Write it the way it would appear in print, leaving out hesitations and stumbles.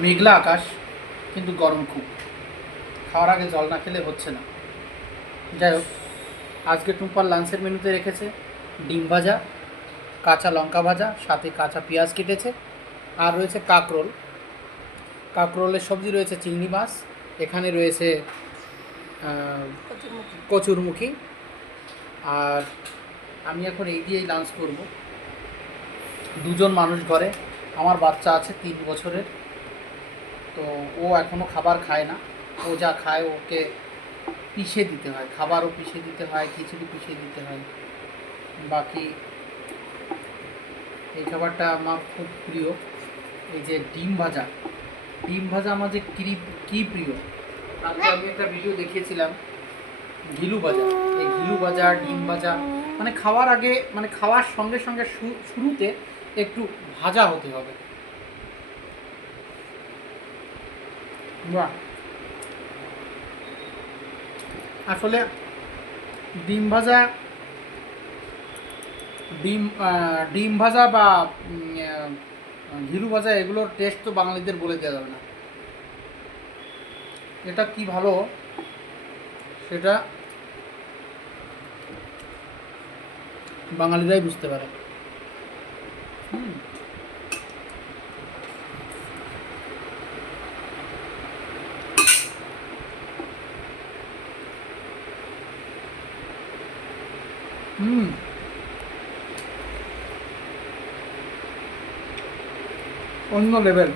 মেঘলা আকাশ, কিন্তু গরম খুব। খাওয়ার আগে জল না খেলে হচ্ছে না। যাই হোক, আজকে টুম্পার লাঞ্চের মেনুতে রেখেছে ডিম ভাজা, কাঁচা লঙ্কা ভাজা, সাথে কাঁচা পেঁয়াজ কেটেছে, আর রয়েছে কাঁকরোল। কাঁকরোলের সবজি রয়েছে চিংড়ি মাছ, এখানে রয়েছে কচুরমুখী। আর আমি এখন এই দিয়েই লাঞ্চ করব। দুজন মানুষ ঘরে, আমার বাচ্চা আছে 3 বছরের। তো ও এখনও খাবার খায় না। ও যা খায় ওকে পিষে দিতে হয়, খাবারও পিষে দিতে হয়, খিচুড়ি পিষে দিতে হয়। বাকি এই খাবারটা আমার খুব প্রিয়। এই যে ডিম ভাজা, ডিম ভাজা আমার যে কী প্রিয়। আজকে আমি একটা ভিডিও দেখিয়েছিলাম ঘিলু ভাজা। এই ঘিলু ভাজা, ডিম ভাজা, মানে খাওয়ার আগে, মানে খাওয়ার সঙ্গে সঙ্গে শুরুতে একটু ভাজা হতে হবে। বাহ! আসলে ডিম ভাজা, ডিম ভাজা বা ঘিলু ভাজা, এগুলোর টেস্ট তো বাঙালিদের বলে দেওয়া যাবে না। এটা কি ভালো সেটা বাঙালিরাই বুঝতে পারে। হুম হুম অন্য লেভেল।